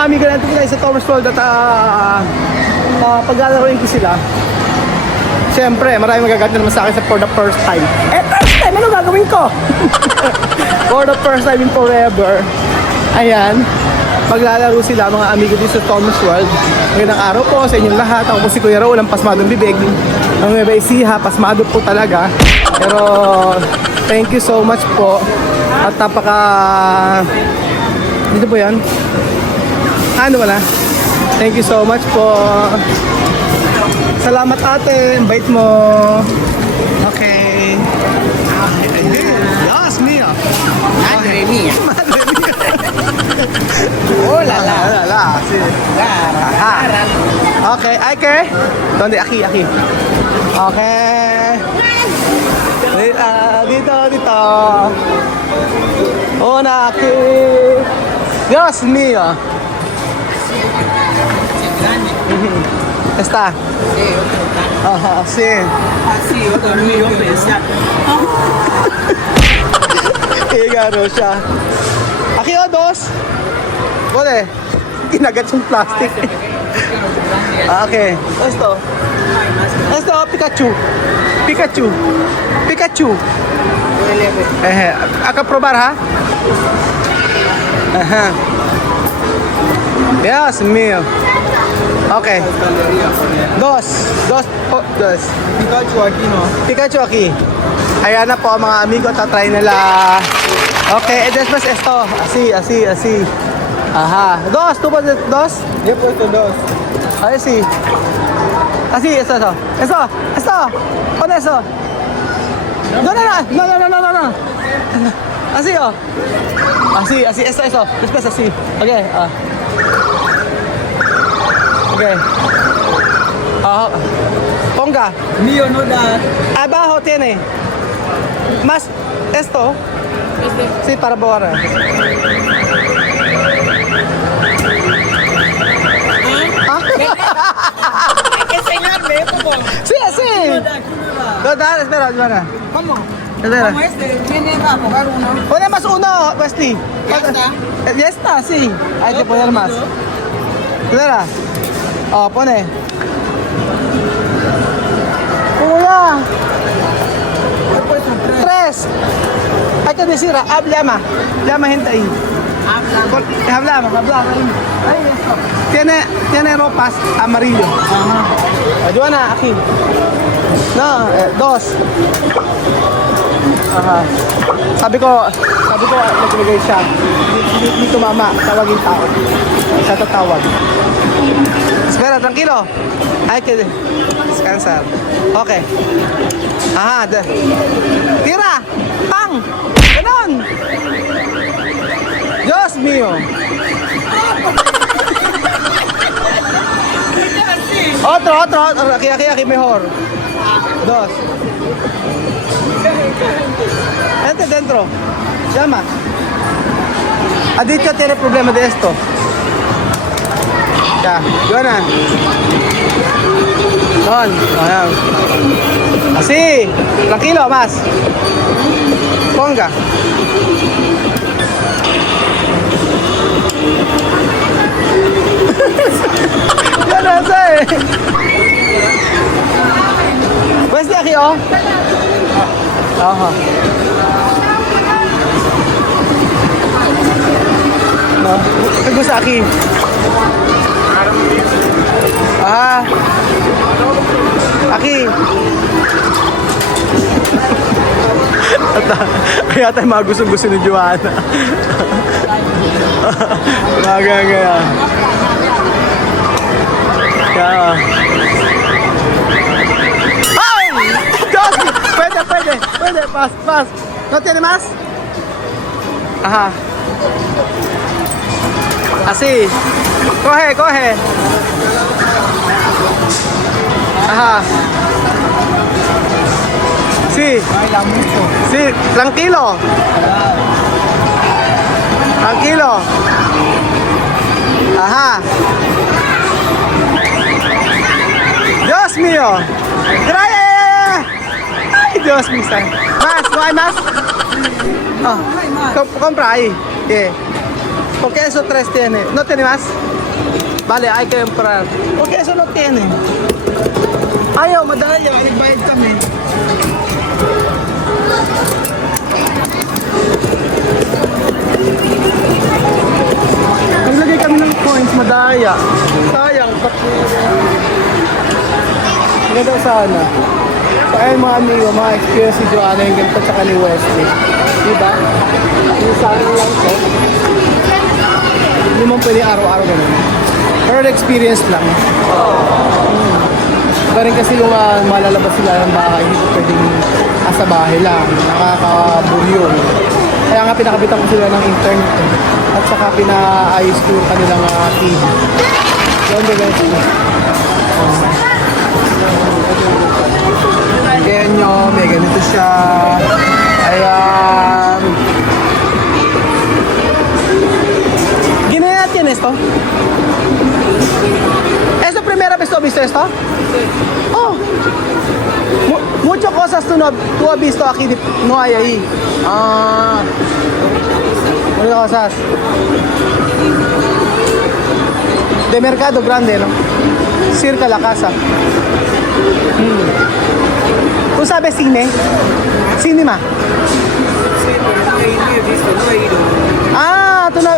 mga amigo natin tayo sa Thomas World at paglalaroin ko sila. Siyempre, maraming magagat naman sa akin sa for the first time. First time, ano gagawin ko? For the first time in forever. Ayan, maglalaro sila mga amigo dito sa Thomas World. Magandang araw po sa inyong lahat. Ako po si Kuya Raul, ang pasmadong bibig. Ang Nueva Ecija, pasmado po talaga. Pero, thank you so much po. At dito po yan. Ano wala? Thank you so much po. Salamat ate, bait mo. Okay. Yes, Mia. Madre mía. Madre mia. Oh la la. Sí. Okay, okay. Donde? Aquí. Okay. Dito. Una aquí. Dios mío. Está. Ajá, sí. Así, otro mío especial. Igaro siya. Aquí o dos. Bole. Kinagat yung plastic. Okay. Esto, Pikachu. Acá probar, ha? Ajá. Dios mío. Okay. Dos. Pikachu aquí no. Pikachu aquí. Ayan na po mga amigo, tatry nila. Okay, después esto. Así. Ajá. Dos, ¿tú pones dos? Yo he puesto dos. Ahí sí. Así, eso. Pon eso. No. Así, oh. Así, eso. Después así. Okay. Okay. Ponga. Mío no da. Abajo tiene. Más esto. Sí, para borrar. Hay que enseñarme, ¿cómo? Sí, así. No, dale, espera. ¿Cómo? Espera. Como viene a jugar uno. Pone más uno, Wesley. Ya está. Ya está, sí. Hay que poner más. Espera. Pone. Kuya. He puesto tres. Tres. Hay que decir, llama gente ahí. Habla. Ahí está. Tiene ropas amarillo. Ayúdame aquí. No, dos. Aha. Sabi ko naglagay siya. Hindi tumama, tawagin tao. Siya tatawag. Espera, tranquilo. Hay que descansar. Okay. Aha, tira! Pang! Ganon! Dios mío! Otro. Aquí, mejor. Dos. Gente dentro. Llama. Aditya tiene problema de esto. Ya, gimana? Don, ayan. Así. Tranquilo, más. Ponga. Ya no sé. Pues de aquí, oh. Aha. No, ito sa aquí. Aquí. Kaya tayo mga gusto ni Joanna. Kaya. ¡Ay! ¡Dios! Puede, pas. ¿No tiene más? Ajá. Así. Coge. Ajá. Sí. Baila mucho. Sí, tranquilo. Ajá. Dios mío. Gracias. Ay, Dios mío. Más, no hay más. Compra ahí. Yeah. Porque eso tres tiene. ¿No tiene más? Vale, hay que comprar. Porque eso no tiene. Ayaw, madaya. Nagbayad kami. Naglagay kami ng coins, madaya. Sayang, ganda sana. So, ayun mga amigo, mga experience si Joanna yung ganito tsaka ni Wesley. Diba? Yung sayang lang to. Hindi mo pwede araw-araw ganun. Pero experience lang. Iba rin kasi yung malalabas sila ng bahay, hindi ko pwedeng sa bahay lang. Nakakaburyo. Kaya nga pinakabitan ko sila ng internet. At saka pinaayos ko yung kanilang TV. Yun, guys. Kaya nyo, may ganito siya. Ayan. Ginaya natin esto. ¿Es la primera vez que has visto esto? Oh. Muchas cosas tú has visto aquí, no hay ahí. Ah. Muchas cosas. De mercado grande, ¿no? Cerca la casa. ¿Tú sabes cine? Cinema. Sí, pero no he visto, no he ido. Ah, tú no...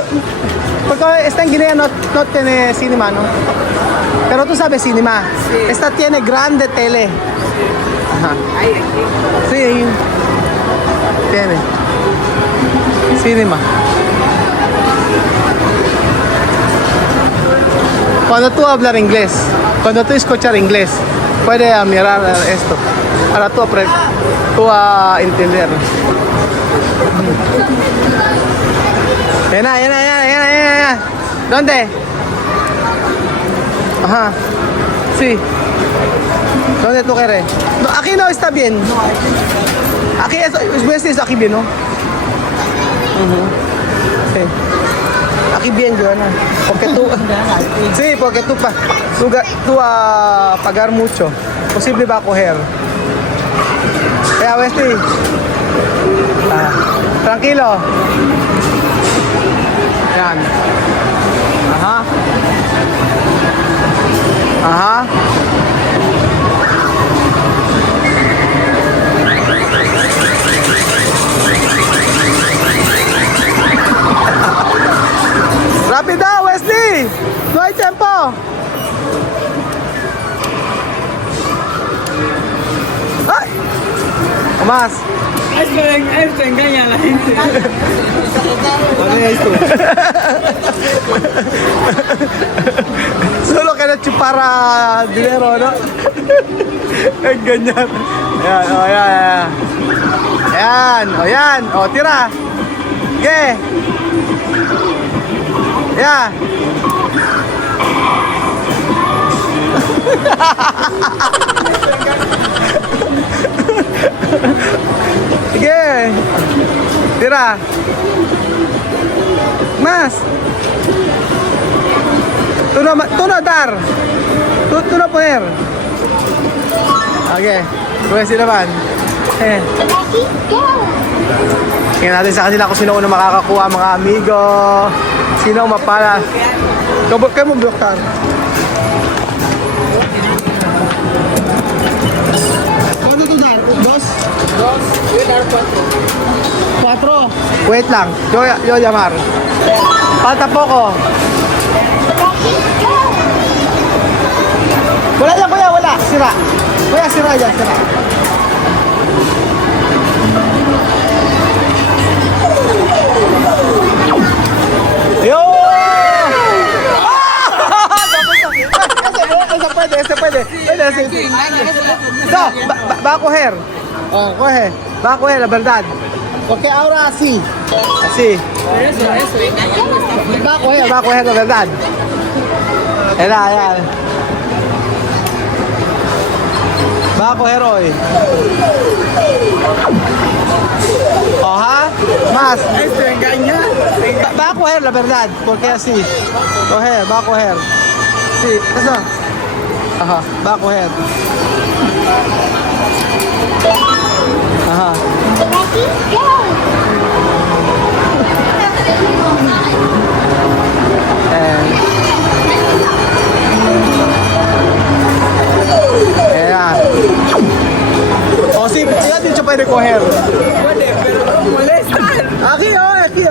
Porque esta en Guinea no tiene cinema, ¿no? Pero tú sabes cinema. Sí. Esta tiene grande tele. Ajá. Ay, aquí. Sí. Tiene. Cinema. Cuando tú hablas inglés, cuando tú escuchas inglés, puedes mirar esto. Para tú a entender. Yan na. ¿Dónde? Ajá. Sí. ¿Dónde tú quieres? No, aquí no está bien. Aquí es aquí bien, ¿no? Sí. Aquí bien, Joana. Porque tú... sí, porque tú a pagar mucho. Posible va a coger. Kaya, Wesley. Tranquilo. Yan. Aha. Aha. Rápido, Wesley! No hay tiempo! ¡Ay! ¿O más? Esto engaña a la gente. Solo que chupar dinero, ¿no? Es ganyan. Ayan, o yan. Ayan, o yan. O, tira. Okay. Yeah. Sige. Tira. Mas. Tú no dar. Tú no poner. Okay. Pwede naman. Tingnan natin sa kanila kung sino unang makakakuha, mga amigo. Sino ang mapala. Kayo mo bloktar. ¿Cuánto tú dar? ¿Dos? Dos. Voy a dar cuatro. Cuatro. Wait lang. Yo llamar. Falta poco. Wala yan, kuya. Wala. Sira. Kuya, sira yan. Sira. Yo! Ese puede. Sí. No, va a coger. Coge. Va a coger, la verdad. Porque ahora así. Así. Va a coger, la verdad. Era. Va a coger hoy. Ajá. Más. Esto engaña. Va a coger la verdad, porque así. Va a coger. Sí, eso. Ajá, va a coger. Ajá.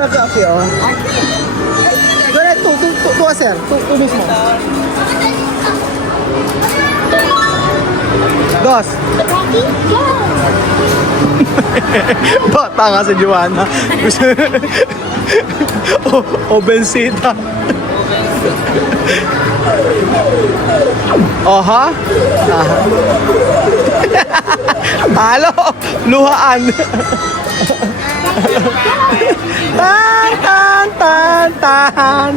okay, oh. Wala, two, sir. Two mismo. Dos. Bata nga si Joanna. Obensita. Oha? Talo! Luhaan! Tan, tan, tan, tan!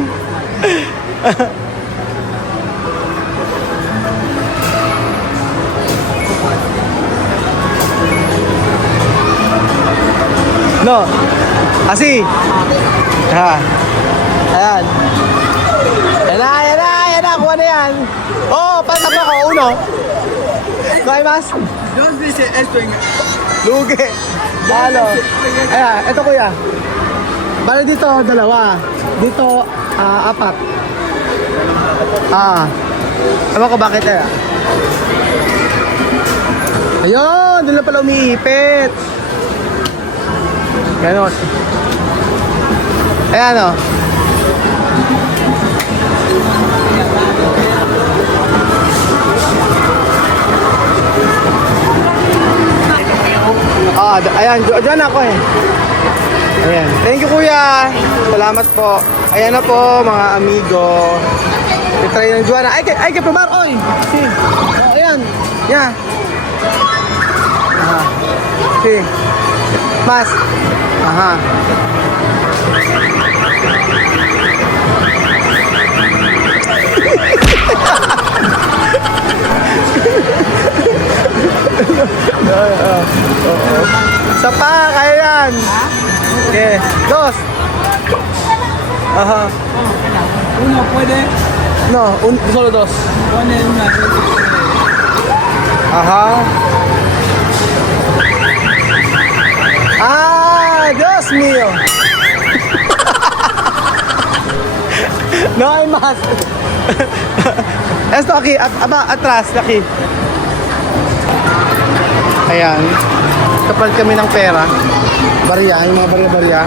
No. Asi. Ha. Ayan. Ayan na. Kuha na yan. Oh, patak na ko. Uno. Kuha mas. Dos dice esto en... Lugi. Talo. Ayan, ito kuya. Bale dito, dalawa. Dito, apat. Ewan ko bakit eh. Ayun, doon na pala umiipit. Ganon. Ayan o. Ayan, dyan ako eh. Ayan. Thank you kuya. Salamat po. Ayan na po mga amigo. I-try ng Joanna. Ay kay Pumar. Oy. Si. Oh, ayan. Yeah. Si. Mas. Aha. Isa pa, kaya yan. Okay. Dos. Aha. Uno puede. No, solo dos. Pone una. Aha. Dios mío. No hay más. Esto aquí, atrás, aquí. Ayan. Kapal kami ng pera. Barya, yung mga barya-barya.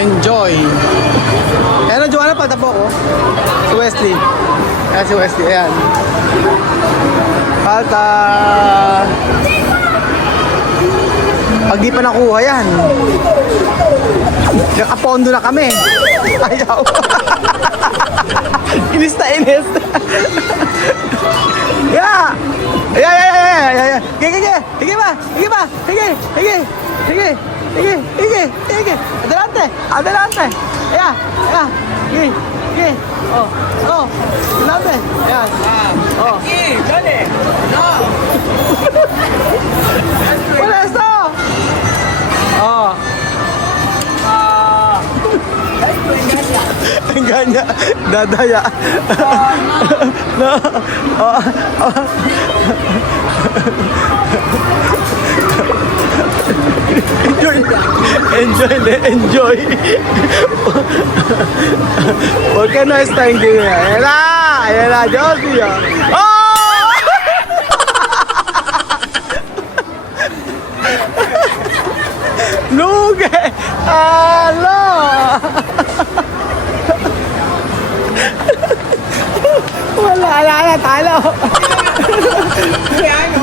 Enjoy. Ayan na, Joanna, pagtapo ko. Si Wesley. Ayan si Wesley, ayan. Palta. Pag di pa nakuha yan. Nakapondo na kami. Ayaw. Inis na inis. Yeah. Yeah. Sige ba? Sige. Adelante. Yeah. Sige. Oh. Adelante. Ayan. Oh. Aquí, dale. No. Wala esto. Oh. Enggaknya, dadaya. No. Oh. Enjoy. ¿Por qué no está en Guinea? Era, Dios mío. ¡Oh! Luge! ¡Aló! Wala, talo. ¿Qué hago?